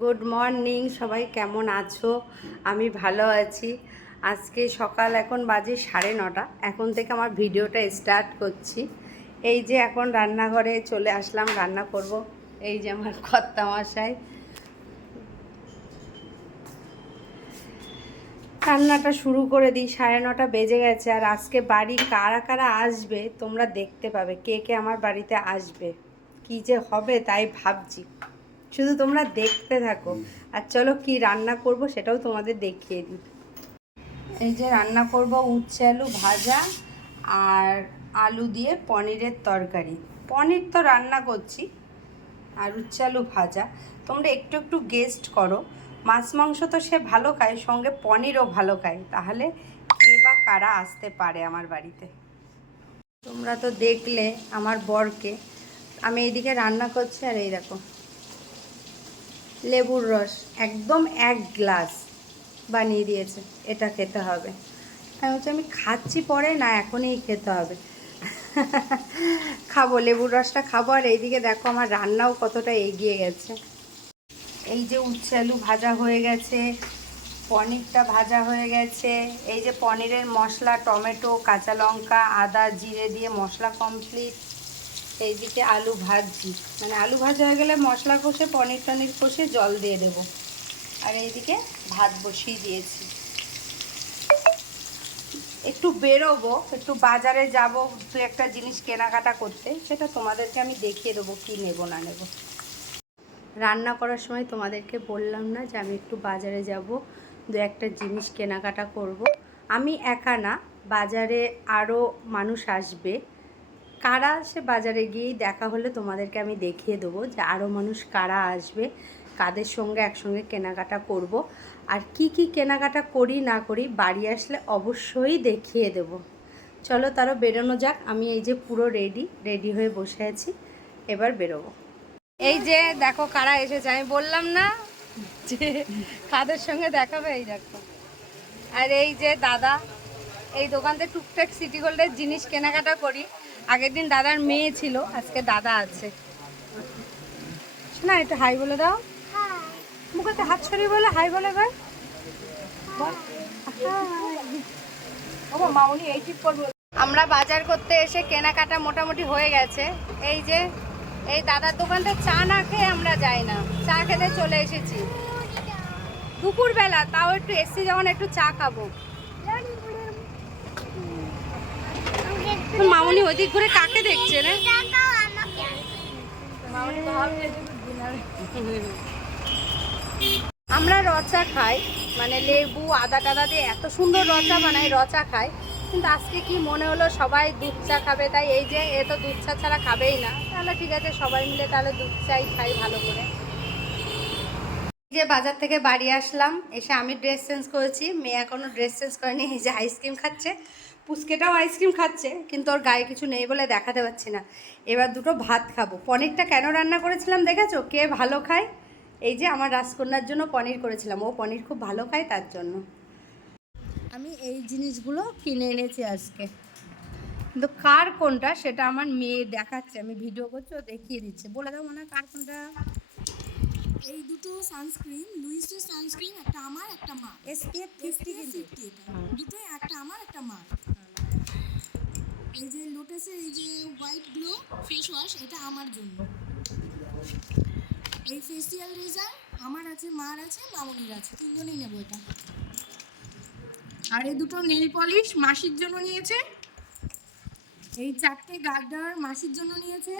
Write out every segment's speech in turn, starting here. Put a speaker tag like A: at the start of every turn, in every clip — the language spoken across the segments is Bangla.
A: গুড মর্নিং সবাই কেমন আছো? আমি ভালো আছি। আজকে সকাল এখন বাজে সাড়ে নটা। এখন থেকে আমার ভিডিওটা স্টার্ট করছি। এই যে এখন রান্নাঘরে চলে আসলাম, রান্না করব। এই যে আমার কর্তা মশাই রান্নাটা শুরু করে দিই। সাড়ে নটা বেজে গেছে। আর আজকে বাড়ি কারা কারা আসবে, তোমরা দেখতে পাবে। কে কে আমার বাড়িতে আসবে? কি যে হবে, তাই ভাবছি। শুধু তোমরা দেখতে থাকো। আর চলো কি রান্না করব সেটাও তোমাদের দেখিয়ে দিই। এই যে রান্না করব উচ্ছে আলু ভাজা আর আলু দিয়ে পনিরের তরকারি। পনির তো রান্না করছি আর উচ্ছে আলু ভাজা। তোমরা একটু একটু গেস্ট করো। মাছ মাংস তো সে ভালো খায়, সঙ্গে পনিরও ভালো খায়। তাহলে কে বা কারা আসতে পারে আমার বাড়িতে? তোমরা তো দেখলে আমার বরকে। আমি এইদিকে রান্না করছি আর এই দেখো। লেবুর রস, একদম এক গ্লাস বানিয়ে দিয়েছে। এটা খেতে হবে। আমি বলছি, আমি খাচ্ছি পরে, না এখনই খেতে হবে? খাব, লেবুর রসটা খাব। আর এইদিকে দেখো, আমার রান্নাও কতটা এগিয়ে গেছে। এই যে উচ্ছে আলু ভাজা হয়ে গেছে, পনিরটা ভাজা হয়ে গেছে। এই যে পনিরের মশলা, টমেটো, কাঁচা লঙ্কা, আদা, জিরে দিয়ে মশলা কমপ্লিট এইদিকে আলু ভাজছি মানে আলু ভাজা হয়ে গেলে মশলা কষে, পনির টনির কষে জল দিয়ে দেব। আর এইদিকে ভাত বসিয়ে দিয়েছি। একটু বেরোবো, একটু বাজারে যাব, দু একটা জিনিস কেনাকাটা করতে, সেটা তোমাদেরকে আমি দেখিয়ে দেবো কি নেব, না নেব। রান্না করার সময় তোমাদেরকে বললাম না যে আমি একটু বাজারে যাব, দু একটা জিনিস কেনাকাটা করব। আমি একা না, বাজারে আরও মানুষ আসবে। কারা আসে বাজারে গিয়েই দেখা হলে তোমাদেরকে আমি দেখিয়ে দেবো যে আরও মানুষ কারা আসবে, কাদের সঙ্গে একসঙ্গে কেনাকাটা করব আর কি কি কেনাকাটা করি না করি বাড়ি আসলে অবশ্যই দেখিয়ে দেব। চলো তারও বেরোনো যাক, আমি এই যে পুরো রেডি রেডি হয়ে বসে আছি, এবার বেরোবো। এই যে দেখো কারা এসেছে, আমি বললাম না যে কাদের সঙ্গে দেখাবে, এই দেখো। আর এই যে দাদা, এই দোকানতে টুকটাক সিটি গোল্ডের জিনিস কেনাকাটা করি। আগের দিন দাদার মেয়ে ছিল আজকে দাদা আছে। না একটু হাই বলে দাও। মুখে হাত ছড়িয়ে বলে হাই বলে ভাই এই ঠিক করব। আমরা বাজার করতে এসে কেনাকাটা মোটামুটি হয়ে গেছে। এই যে এই দাদার দোকানটা চা না খেয়ে আমরা যাই না। চা খেতে চলে এসেছি। দুপুরবেলা তাও একটু এসছি যখন একটু চা খাব। মামুনি ওদিক ঘুরে কাকে দেখছে রে? আমরা রচা খাই মানে লেবু, আদা টাদা দিয়ে এত সুন্দর রচা বানাই, রচা খাই। কিন্তু আজকে কি মনে হলো সবাই দুধ চা খাবে? তাই এই যে এ তো দুধ চা ছাড়া খাবেই না। তাহলে ঠিক আছে, সবাই মিলে তাহলে দুধ চাই খাই ভালো করে। যে বাজার থেকে বাড়ি আসলাম, এসে আমি ড্রেস চেঞ্জ করেছি। মেয়ে এখনও ড্রেস চেঞ্জ করেনি, এই যে আইসক্রিম খাচ্ছে। পুচকেটাও আইসক্রিম খাচ্ছে, কিন্তু ওর গায়ে কিছু নেই বলে দেখাতে পারছি না। এবার দুটো ভাত খাব। পনিরটা কেন রান্না করেছিলাম দেখেছ? কে ভালো খায়? এই যে আমার রাজকন্যার জন্য পনির করেছিলাম। ও পনির খুব ভালো খায় তার জন্য। আমি এই জিনিসগুলো কিনে এনেছি আজকে। কিন্তু কার কোনটা সেটা আমার মেয়ে দেখাচ্ছে, আমি ভিডিও করছি, ও দেখিয়ে দিচ্ছে। বলে দাও মনে হয় কার কোনটা।
B: এই দুটো সানস্ক্রিন লুইসের সানস্ক্রিন একটা আমার একটা মা
A: এসপিএফ ফিফটি
B: ফিফটি এটা দুটোই একটা আমার একটা মা এই যে লোটাসের এই যে হোয়াইট গ্লো ফেস ওয়াশ এটা আমার জন্য। এই ফেসিয়াল রেজার আমার আছে মার আছে মামনির আছে। তিনজনেই নেব এটা। আর এই দুটো নেল পলিশ মাসির জন্য নিয়েছে। এই চারটে গার্ডার মাসির জন্য নিয়েছে।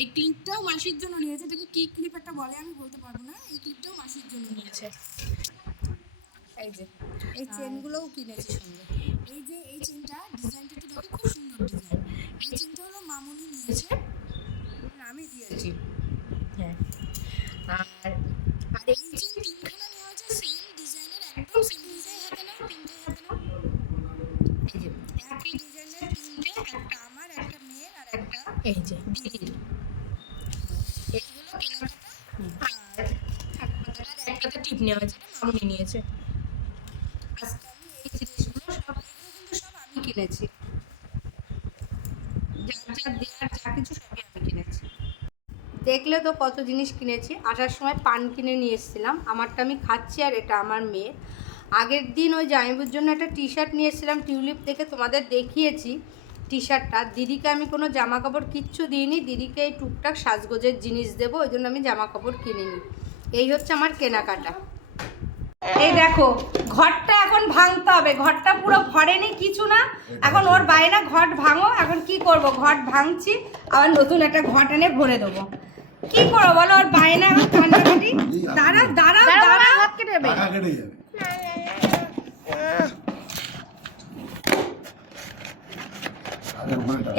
B: এই ক্লিপটাও মাসির জন্য নিয়েছে। এটাকে কি ক্লিপ একটা বলে আমি বলতে পারব না। এই ক্লিপটাও মাসির জন্য নিয়েছে।
A: এই যে এই চেনগুলোও কিনেছি সঙ্গে।
B: এই যে এই চেনটা ডিজাইনটা একটু দেখো খুব সুন্দর ডিজাইন। এই চেনটা হলো মামুনি নিয়েছে।
A: আমি দিয়েছি। হ্যাঁ। আর
B: আর এই চেন তিনখানা নেওয়া হয়েছে সেম ডিজাইনের একদম সেম ডিজাইন হাতে নাও তিনটে হাতে নাও
A: এই যে
B: একই ডিজাইনের তিনটে একটা আমার একটা মেয়ের আর একটা
A: এই যে
B: দিদির এই হলো কেনাকাটা আর আর একটাতে টিপ নেওয়া হয়েছে মামুনি নিয়েছে।
A: আজকে আমি এই জিনিসগুলো সব কিন্তু সব আমি কিনেছি। যা যা দেওয়ার যা কিছু সবই আমি কিনেছি। দেখলে তো কত জিনিস কিনেছি। আসার সময় পান কিনে নিয়ে এসেছিলাম। আমারটা আমি খাচ্ছি আর এটা আমার মেয়ে। আগের দিন ওই জামাইবুর জন্য একটা টি শার্ট নিয়ে এসেছিলাম, টিউলিপ থেকে তোমাদের দেখিয়েছি টি শার্টটা দিদিকে আমি কোনো জামা কাপড় কিচ্ছু দিইনি। দিদিকে এই টুকটাক সাজগোজের জিনিস দেবো, ওই জন্য আমি জামা কাপড় কিনিনি। এই হচ্ছে আমার কেনাকাটা। এই দেখো ঘরটা এখন ভাঙতে হবে। ঘরটা পুরো ভরেনি কিছু না। এখন ওর বাইরে ঘট ভাঙো। এখন কি করব? ঘট ভাঙছি আবার নতুন একটা ঘট এনে ভরে দেবো। কি করব বলো? ওর বাইরে এখন কান্নাকাটি? দাঁড়া দাঁড়া দাঁড়া
B: হাত কেটে যাবে।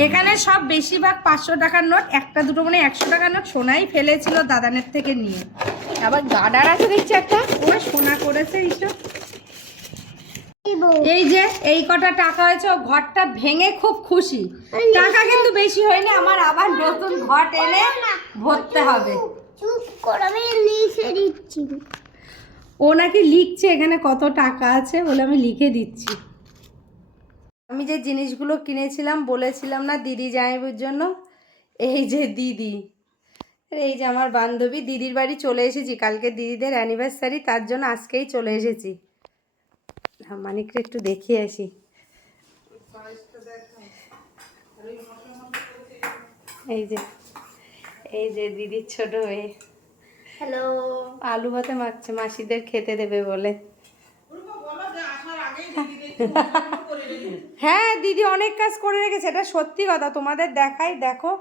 A: এখানে সব বেশিরভাগ পাঁচশো টাকার নোট একটা দুটো মানে একশো টাকার নোট সোনাই ফেলেছিল দাদানের থেকে নিয়ে। আবার গাডার আছে দেখছি একটা। ও সোনা করেছে এইসব। এই যে এই কটা টাকা হয়েছে ঘরটা ভেঙে খুব খুশি। টাকা কিন্তু বেশি হয়নি আমার আবার নতুন ঘট এনে ভরতে হবে।
C: আমি লিখে দিচ্ছি।
A: ও নাকি লিখছে এখানে কত টাকা আছে বলে আমি লিখে দিচ্ছি। আমি যে জিনিসগুলো কিনেছিলাম বলেছিলাম না দিদি জামাইবুর জন্য এই যে দিদি। এই যে আমার বান্ধবী দিদির বাড়ি চলে এসেছি কালকে দিদিদের অ্যানিভার্সারি তার জন্য আজকেই চলে এসেছি। হ্যাঁ, মানিকটা একটু দেখিয়ে আসি। এই যে এই যে দিদির ছোট হয়ে
C: হ্যালো।
A: আলু ভাতে মাখছে মাসিদের খেতে দেবে বলে। হ্যাঁ দিদি অনেক কাজ করে রেখেছে, এটা সত্যি কথা। তোমাদের দেখাই, দেখো,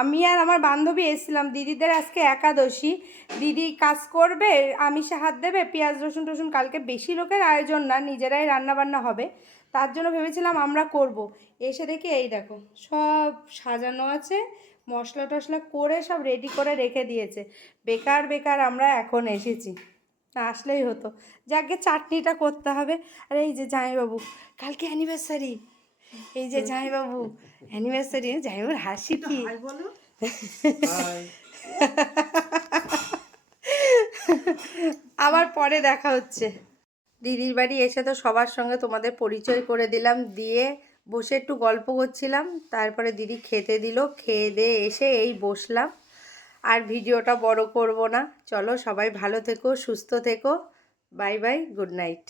A: আমি আর আমার বান্ধবী এসেছিলাম, দিদিদের আজকে একাদশী। দিদি কাজ করবে, আমিষে হাত দেবে, পেঁয়াজ, রসুন টসুন কালকে বেশি লোকের আয়োজন না, নিজেরাই রান্না বান্না হবে। তার জন্য ভেবেছিলাম আমরা করব। এসে দেখি, এই দেখো, সব সাজানো আছে, মশলা টশলা করে সব রেডি করে রেখে দিয়েছে। বেকার বেকার আমরা এখন এসেছি। না আসলেই হতো। যাকে চাটনিটা করতে হবে আর এই যে জামাইবাবু কালকে অ্যানিভার্সারি এই যে জামাইবাবু অ্যানিভার্সারি জামাইবাবুর হাসি কি? আবার পরে দেখা হচ্ছে। দিদির বাড়ি এসে তো সবার সঙ্গে তোমাদের পরিচয় করে দিলাম দিয়ে বসে একটু গল্প করছিলাম তারপরে দিদি খেতে দিল খেয়ে দিয়ে এসে এই বসলাম। আর ভিডিওটা বড় করব না। চলো সবাই ভালো থেকো, সুস্থ থেকো। Bye bye, good night.